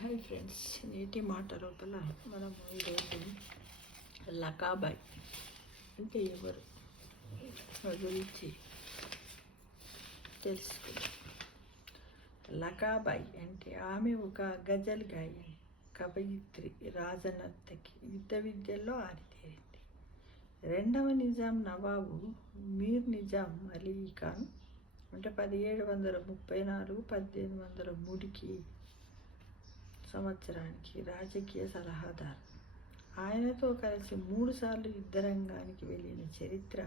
Hi friends, నేటి మాట లోపల మనం ఈరోజు లకాబాయ్ అంటే ఎవరు గురించి తెలుసుకుందాం. లకాబాయ్ అంటే ఆమె ఒక గజల్ గాయని, కవయిత్రి, రాజనర్తకి, యుద్ధ విద్యల్లో ఆరితేరింది. రెండవ నిజాం నవాబు మీర్ నిజాం అలీ ఖాన్ అంటే 1734-1803కి సంవత్సరానికి రాజకీయ సలహాదారు. ఆయనతో కలిసి 3 సార్లు యుద్ధరంగానికి వెళ్ళిన చరిత్ర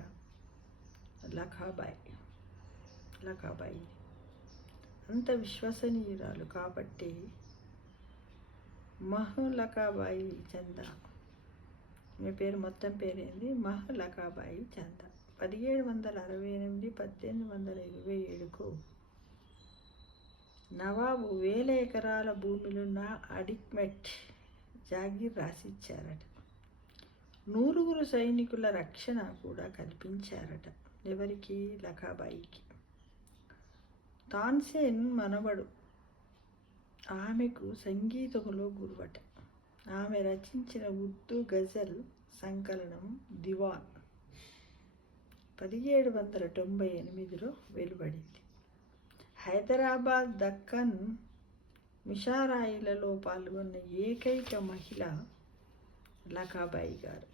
లకాబాయి. అంత విశ్వసనీయురాలు కాబట్టి లకాబాయి చందా, మీ పేరు మొత్తం పేరేంది? లకాబాయి చందా 1768-1827కు నవాబు 1000 ఎకరాల భూమిలున్న అడిక్మెట్ జాగీర్ రాసిచ్చారట. 100 సైనికుల రక్షణ కూడా కల్పించారట. ఎవరికి? లకాబాయికి. తాన్సేన్ మనవడు ఆమెకు సంగీతంలో గురువట. ఆమె రచించిన ఉర్దూ గజల్ సంకలనం దివాన్ 1798లో వెలువడింది. హైదరాబాద్ దక్కన్ ముషారాయిలలో పాల్గొన్న ఏకైక మహిళ లకాబాయి గారు.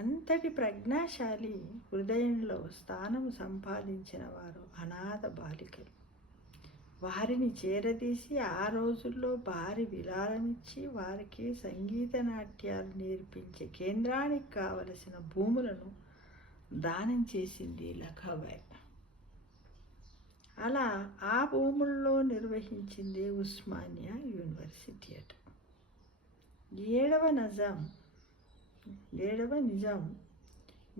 అంతటి ప్రజ్ఞాశాలి హృదయంలో స్థానం సంపాదించిన వారు అనాథ బాలికలు. వారిని చేరదీసి ఆ రోజుల్లో భారీ విరాళమిచ్చి వారికి సంగీత నాట్యాలు నేర్పించే కేంద్రానికి కావలసిన భూములను దానం చేసింది లకాబాయి. అలా ఆ భూముల్లో నిర్వహించింది ఉస్మానియా యూనివర్సిటీ అట. ఏడవ నిజాం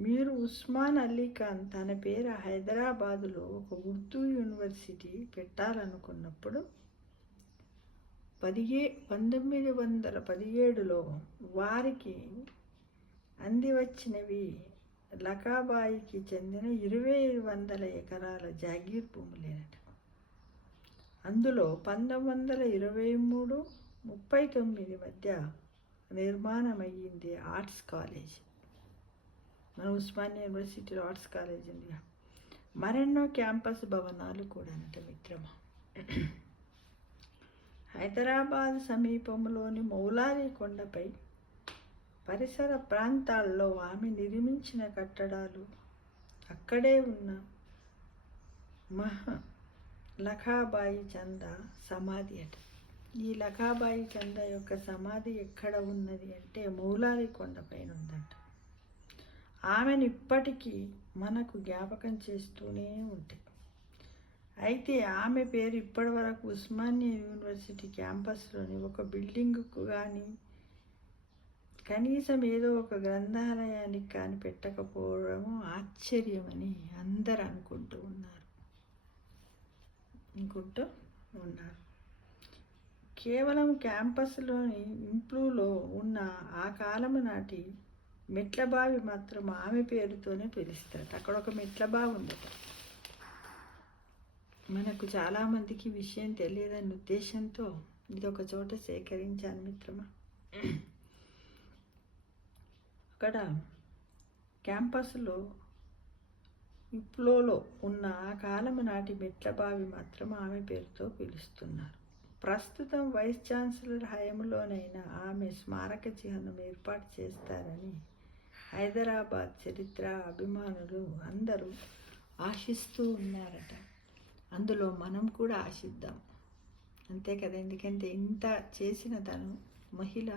మీర్ ఉస్మాన్ అలీ ఖాన్ తన పేరు హైదరాబాదులో ఒక ఉర్దూ యూనివర్సిటీ పెట్టాలనుకున్నప్పుడు 1917లో వారికి అందివచ్చినవి లకాబాయికి చెందిన 2,100 ఎకరాల జాగీర్ భూములేనట. అందులో 1923-39 మధ్య నిర్మాణమయ్యింది ఆర్ట్స్ కాలేజ్. మన ఉస్మానియా యూనివర్సిటీలో ఆర్ట్స్ కాలేజ్ ఉంది. మరెన్నో క్యాంపస్ భవనాలు కూడా అంట మిత్రమా. హైదరాబాద్ సమీపంలోని మౌలాలి కొండపై పరిసర ప్రాంతాల్లో ఆమె నిర్మించిన కట్టడాలు, అక్కడే ఉన్న లకాబాయి చందా సమాధి అట. ఈ లకాబాయి చందా యొక్క సమాధి ఎక్కడ ఉన్నది అంటే మౌలాలి కొండపైన ఉందంట. ఆమెను ఇప్పటికీ మనకు జ్ఞాపకం చేస్తూనే ఉంటాయి. అయితే ఆమె పేరు ఇప్పటి వరకు ఉస్మానియా యూనివర్సిటీ క్యాంపస్లోని ఒక బిల్డింగ్కు కానీ కనీసం ఏదో ఒక గ్రంథాలయానికి కానీ పెట్టకపోవడం ఆశ్చర్యమని అందరూ అనుకుంటూ ఉన్నారు. కేవలం క్యాంపస్లోని ఇంప్లూలో ఉన్న ఆ కాలము నాటి మెట్ల బావి మాత్రం ఆమె పేరుతోనే పిలుస్తారు. అక్కడ ఒక మెట్ల బావి ఉందట. మనకు చాలామందికి విషయం తెలియదన్న ఉద్దేశంతో ఇది ఒక చోట సేకరించాను మిత్రమా. అక్కడ క్యాంపస్లో ఇంప్లోలో ఉన్న ఆ కాలము నాటి మెట్ల బావి మాత్రం ఆమె పేరుతో పిలుస్తున్నారు. ప్రస్తుతం వైస్ ఛాన్సలర్ హయాంలోనైనా ఆమె స్మారక చిహ్నం ఏర్పాటు చేస్తారని హైదరాబాద్ చరిత్ర అభిమానులు అందరూ ఆశిస్తూ ఉన్నారట. అందులో మనం కూడా ఆశిద్దాం, అంతే కదా. ఎందుకంటే ఇంత చేసిన తను మహిళ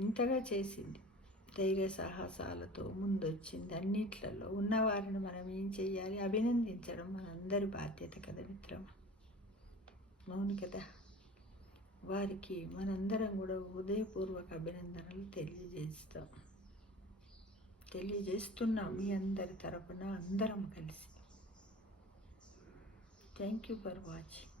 ఇంతగా చేసింది, ధైర్య సాహసాలతో ముందొచ్చింది. అన్నిట్లలో ఉన్నవారిని మనం ఏం చేయాలి? అభినందించడం మనందరి బాధ్యత కదా మిత్రమా. అవును కదా. వారికి మనందరం కూడా హృదయపూర్వక అభినందనలు తెలియజేస్తున్నాం మీ అందరి తరపున అందరం కలిసి. Thank you for watching.